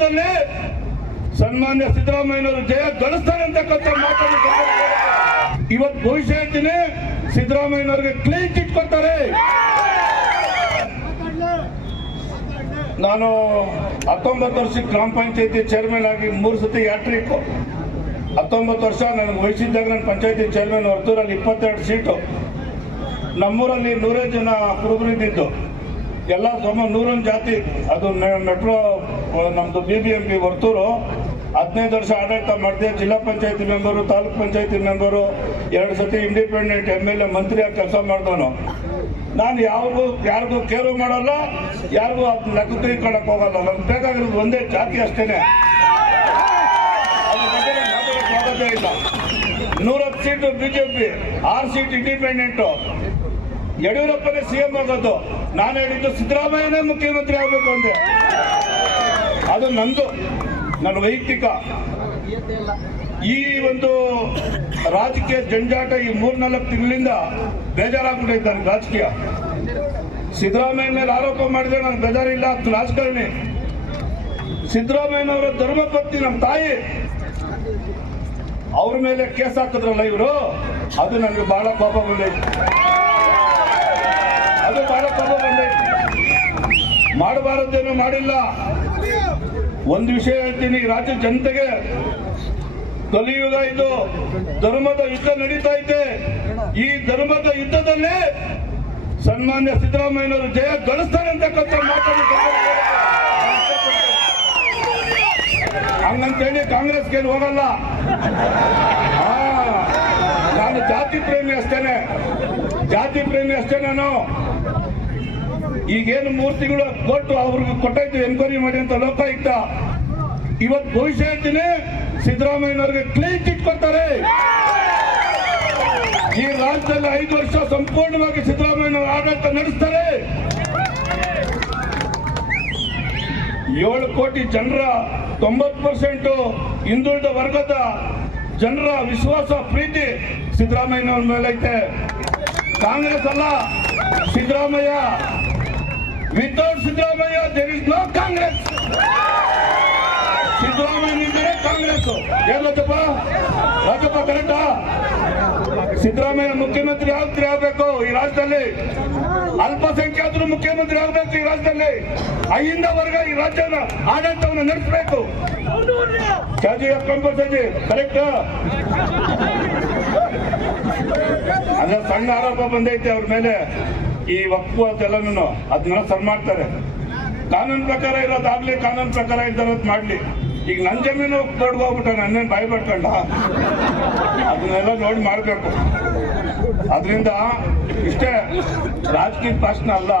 ಯುದ್ಧದಲ್ಲಿ ಸನ್ಮಾನ್ಯ ಸಿದ್ದರಾಮಯ್ಯನವರು ಜಯ ಗಳಿಸ್ತಾರೆ ಅಂತಕ್ಕಂಥ ಮಾತನ್ನು ಇವತ್ತು ಭವಿಷ್ಯ ಹೇಳ್ತೀನಿ ಸಿದ್ದರಾಮಯ್ಯನವರಿಗೆ ಕ್ಲೀನ್ ಚಿಟ್ ಕೊಡ್ತಾರೆ. ನಾನು ಹತ್ತೊಂಬತ್ತು ವರ್ಷ ಗ್ರಾಮ ಪಂಚಾಯತಿ ಚೇರ್ಮನ್ ಆಗಿ ಮೂರು ಸತಿ ಯಾಟ್ರಿಕ್ ಹತ್ತೊಂಬತ್ತು ವರ್ಷ ನನಗೆ ವಯಸ್ಸಿದ್ದಾಗ ನನ್ನ ಪಂಚಾಯತಿ ಚೇರ್ಮನ್ ಹೊರತೂರಲ್ಲಿ ಇಪ್ಪತ್ತೆರಡು ಸೀಟು ನಮ್ಮೂರಲ್ಲಿ ನೂರೇ ಜನ ಕುರುಬರಿದ್ದು ಎಲ್ಲ ಸಮ ನೂರೊಂದು ಜಾತಿ, ಅದು ಮೆಟ್ರೋ ನಮ್ಮದು B B M P Varthur, ಹದಿನೈದು ವರ್ಷ ಆಡಳಿತ ಮಾಡಿದೆ, ಜಿಲ್ಲಾ ಪಂಚಾಯತಿ ಮೆಂಬರು, ತಾಲೂಕ್ ಪಂಚಾಯತಿ ಮೆಂಬರು, ಎರಡು ಸತಿ ಇಂಡಿಪೆಂಡೆಂಟ್ ಎಂ ಎಲ್ ಎ ಮಂತ್ರಿಯಾಗಿ ಕೆಲಸ ಮಾಡಿದವನು. ನಾನು ಯಾರಿಗೂ ಯಾರಿಗೂ ಕೇರು ಮಾಡಲ್ಲ, ಯಾರಿಗೂ ಅದು ಲೆಕ್ಕ ತಿಳ್ಕೊಳಕ್ ಹೋಗಲ್ಲ. ನಮ್ಗೆ ಬೇಕಾಗಿರೋದು ಒಂದೇ ಜಾತಿ ಅಷ್ಟೇನೆ. ಇಲ್ಲ. ನೂರತ್ತು ಸೀಟು ಬಿಜೆಪಿ, ಆರು ಸೀಟ್ ಇಂಡಿಪೆಂಡೆಂಟು. ಯಡಿಯೂರಪ್ಪನೇ ಸಿಎಂ ಆಗೋದು ನಾನು ಹೇಳಿದ್ದು ಸಿದ್ದರಾಮಯ್ಯನೇ ಮುಖ್ಯಮಂತ್ರಿ ಆಗಬೇಕು ಅಂದೆ. ಅದು ನಂದು, ನನ್ನ ವೈಯಕ್ತಿಕ. ಈ ಒಂದು ರಾಜಕೀಯ ಜಂಜಾಟ ಈ ಮೂರ್ನಾಲ್ಕು ತಿಂಗಳಿಂದ ಬೇಜಾರಾಗ್ಬಿಟ್ಟೈತೆ ನನಗೆ ರಾಜಕೀಯ. ಸಿದ್ದರಾಮಯ್ಯ ಮೇಲೆ ಆರೋಪ ಮಾಡಿದ್ರೆ ನನಗೆ ಬೇಜಾರಿಲ್ಲ, ಅದು ರಾಜಕಾರಣಿ. ಸಿದ್ದರಾಮಯ್ಯನವರ ಧರ್ಮಪತ್ನಿ ನಮ್ಮ ತಾಯಿ. ಅವ್ರ ಮೇಲೆ ಕೇಸ್ ಹಾಕಿದ್ರಲ್ಲ ಇವರು? ಅದು ನನಗೆ ಬಹಳ ಕೋಪ ಬಂದೈತೆ ಅದು ಬಹಳ ಕೋಪ ಬಂದೈತೆ ಮಾಡಬಾರದ್ದೇನು ಮಾಡಿಲ್ಲ. ಒಂದು ವಿಷಯ ಹೇಳ್ತೀನಿ ರಾಜ್ಯ ಜನತೆಗೆ ಕಲಿಯುಗ ಇದು ಧರ್ಮದ ಯುದ್ಧ ನಡೀತಾ ಇದೆ. ಈ ಧರ್ಮದ ಯುದ್ಧದಲ್ಲಿ ಸನ್ಮಾನ್ಯ ಸಿದ್ದರಾಮಯ್ಯನವರು ಜಯ ಗಳಿಸ್ತಾರೆ ಅಂತಕ್ಕಂಥ ಮಾತನ್ನು ಹಂಗಂತೇಳಿ ಕಾಂಗ್ರೆಸ್ಗೆ ಹೋಗಲ್ಲ. ಆ, ನಾನು ಜಾತಿ ಪ್ರೇಮಿ ಅಷ್ಟೇನೆ. ಜಾತಿ ಪ್ರೇಮಿ ಅಷ್ಟೇ ನಾನು. ಈಗೇನು ಮೂರ್ತಿಗಳು ಕೊಟ್ಟು ಅವ್ರಿಗೆ ಕೊಟ್ಟಾಯ್ತು ಎನ್ಕ್ವೈರಿ ಮಾಡಿ ಅಂತ ಲೋಕಾಯುಕ್ತ. ಇವತ್ತು ಭವಿಷ್ಯ ಹೇಳ್ತೀನಿ ಸಿದ್ದರಾಮಯ್ಯನವರಿಗೆ ಕ್ಲೀನ್ ಚಿಟ್ ಕೊಡ್ತಾರೆ. ಈ ರಾಜ್ಯದಲ್ಲಿ ಐದು ವರ್ಷ ಸಂಪೂರ್ಣವಾಗಿ ಸಿದ್ದರಾಮಯ್ಯನವರು ಆಡಳಿತ ನಡೆಸ್ತಾರೆ. ಏಳು ಕೋಟಿ ಜನರ, ತೊಂಬತ್ತು ಪರ್ಸೆಂಟ್ ಹಿಂದುಳಿದ ವರ್ಗದ ಜನರ ವಿಶ್ವಾಸ, ಪ್ರೀತಿ ಸಿದ್ದರಾಮಯ್ಯನವ್ರ ಮೇಲೆ ಐತೆ ಕಾಂಗ್ರೆಸ್ ಅಲ್ಲ, Siddaramaiah without Siddaramaiah there is no Congress Siddaramaiah Congress ಏನಪ್ಪ ರಾಜಪ್ಪ ಕರೆಕ್ಟಾ? ಸಿದ್ದರಾಮಯ್ಯ ಮುಖ್ಯಮಂತ್ರಿ ಆಗ್ತೀರಿ ಆಗ್ಬೇಕು ಈ ರಾಜ್ಯದಲ್ಲಿ. ಅಲ್ಪಸಂಖ್ಯಾತರು ಮುಖ್ಯಮಂತ್ರಿ ಆಗ್ಬೇಕು ಈ ರಾಜ್ಯದಲ್ಲಿ. ಅಹಿಂದ ವರ್ಗ ಈ ರಾಜ್ಯದ ಆಡಳಿತವನ್ನು ನಡೆಸಬೇಕು. Compulsory correct? ಅದ್ರ ಸಣ್ಣ ಆರೋಪ ಬಂದೈತೆ ಅವ್ರ ಮೇಲೆ. ಈ ವಕ್ಫು ಅದೆಲ್ಲನೂ ಅದನ್ನೆಲ್ಲ ಸರ್ ಮಾಡ್ತಾರೆ. ಕಾನೂನು ಪ್ರಕಾರ ಇರೋದಾಗ್ಲಿ ಕಾನೂನು ಪ್ರಕಾರ ಇದ್ದರದ್ ಮಾಡ್ಲಿ. ಈಗ ನನ್ನ ಜಮೀನು ದೊಡ್ಡಗೋಗ್ಬಿಟ್ಟ ನನ್ನೇನು ಭಯ ಪಡ್ಕೊಂಡ? ಅದನ್ನೆಲ್ಲ ನೋಡಿ ಮಾಡಬೇಕು. ಅದರಿಂದ ಇಷ್ಟೇ ರಾಜಕೀಯ ಭಾಷಣ ಅಲ್ಲ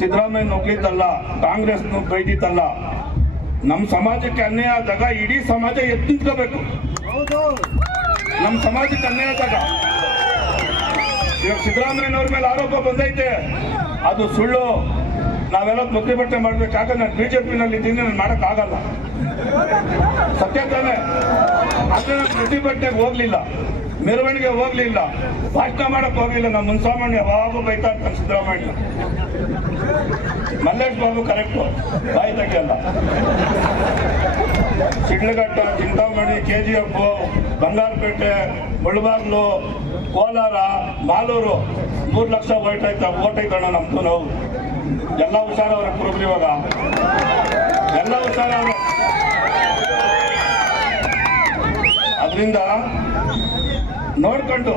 ಸಿದ್ದರಾಮಯ್ಯ ನುಗ್ಗಿದ್ದಲ್ಲ ಕಾಂಗ್ರೆಸ್ ಬೈದಿದ್ದಲ್ಲ. ನಮ್ಮ ಸಮಾಜಕ್ಕೆ ಅನ್ಯಾಯ ಆದಾಗ ಇಡೀ ಸಮಾಜ ಎತ್ತಿಕೋಬೇಕು ನಮ್ ನಮ್ಮ ಸಮಾಜಕ್ಕೆ ಅನ್ಯಾಯ ಆದಾಗ ಇವಾಗ ಸಿದ್ದರಾಮಯ್ಯನವ್ರ ಮೇಲೆ ಆರೋಪ ಬಂದೈತೆ. ಅದು ಸುಳ್ಳು. ನಾವೆಲ್ಲ ಪ್ರತಿಭಟನೆ ಯಾಕಂದ್ರೆ ನಾನು ಬಿಜೆಪಿನಲ್ಲಿ ಇದ್ದೀನಿ, ನಾನು ಮಾಡೋಕ್ಕಾಗಲ್ಲ ಸತ್ಯ ತಾನೆ. ಆದರೆ ನಾನು ಪ್ರತಿಭಟನೆಗೆ ಹೋಗ್ಲಿಲ್ಲ. ಮೆರವಣಿಗೆ ಹೋಗ್ಲಿಲ್ಲ. ಭಾಷಣ ಮಾಡಕ್ ಹೋಗ್ಲಿಲ್ಲ. ನಮ್ಮ ಮುನ್ಸಾಮಾನ್ಯ ಯಾವಾಗ ಬೈತಾ ಇರ್ತಾನೆ ಸಿದ್ದರಾಮಯ್ಯ. ಮಲ್ಲೇಶ್ ಬಾಬು ಕರೆಕ್ಟು ಬಾಯಿ ತೆಗಿಯಲ್ಲ. Sidlaghatta Chintamani K G F Bangarapet, Mulbagal Kolar Malur ಮೂರು ಲಕ್ಷ ಓಟ್ ಆಯ್ತಾ? ಓಟ್ ಐತಣ್ಣ ನಮ್ದು ನಾವು. ಎಲ್ಲ ಹುಷಾರ ಅವ್ರ ಕುರುಬ್ರಿ ಇವಾಗ. ಎಲ್ಲ ಹುಷಾರ ಅದರಿಂದ ನೋಡ್ಕೊಂಡು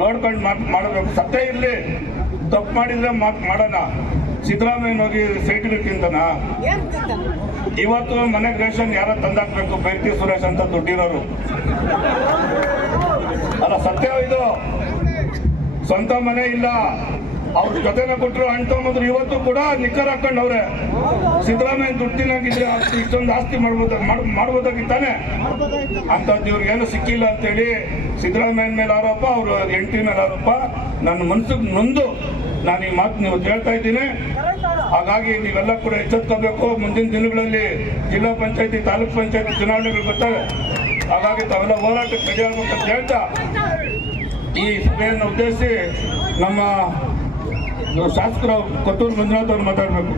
ನೋಡ್ಕೊಂಡು ಮಾತ್ ಮಾಡಬೇಕು. ಸತ್ಯ ಇರಲಿ. ತಪ್ಪು ಮಾಡಿದ್ರೆ ಮಾತು ಮಾಡೋಣ ಸಿದ್ದರಾಮಯ್ಯ ಹೋಗಿ ಸೈಟ್ಗಳಕ್ಕಿಂತನ ಇವತ್ತು ಮನೆಗೆ ರೇಷನ್ ಯಾರ ತಂದಾಕ್ಬೇಕು? ಬೈತಿ ಸುರೇಶ್ ಅಂತ ದುಡ್ಡಿರೋರು. ಅಲ್ಲ, ಸತ್ಯ ಇದು. ಸ್ವಂತ ಮನೆ ಇಲ್ಲ. ಅವ್ರ ಜೊತೆನ ಕೊಟ್ಟರು ಹಣ್ಣು ತಗೊಂಬಂದ್ರು ಇವತ್ತು ಕೂಡ ನಿಖರ್ ಹಾಕೊಂಡವ್ರೆ ಸಿದ್ದರಾಮಯ್ಯ ದುಡ್ಡು ಆಸ್ತಿ, ಇಷ್ಟೊಂದು ಆಸ್ತಿ ಮಾಡ್ಬೋದ ಮಾಡ್- ಮಾಡ್ಬೋದಾಗಿತ್ತಾನೆ. ಅಂತದ್ದು ಇವ್ರಿಗೇನು ಸಿಕ್ಕಿಲ್ಲ ಅಂತೇಳಿ ಸಿದ್ದರಾಮಯ್ಯನ ಮೇಲೆ ಆರೋಪ, ಅವ್ರ ಎಂಟ್ರಿ ಮೇಲೆ ಆರೋಪ. ನನ್ನ ಮನಸ್ಸಿಗೆ ನೊಂದು. ನಾನು ಈ ಮಾತು ನೀವು ಹೇಳ್ತಾ ಇದ್ದೀನಿ. ಹಾಗಾಗಿ ನೀವೆಲ್ಲ ಕೂಡ ಎಚ್ಚೆತ್ಕೋಬೇಕು. ಮುಂದಿನ ದಿನಗಳಲ್ಲಿ ಜಿಲ್ಲಾ ಪಂಚಾಯತಿ, ತಾಲೂಕ್ ಪಂಚಾಯತಿ ಚುನಾವಣೆಗಳು ಬರ್ತವೆ. ಹಾಗಾಗಿ ತಾವೆಲ್ಲ ಹೋರಾಟಕ್ಕೆ ರೆಡಿ ಆಗ್ಬೇಕಂತ ಹೇಳ್ತಾ ಈ ಸಭೆಯನ್ನು ಉದ್ದೇಶಿಸಿ ನಮ್ಮ ಶಾಸಕರು ಕೊಟ್ಟೂರು ಮಂಜುನಾಥ್ ಅವರು ಮಾತಾಡಬೇಕು.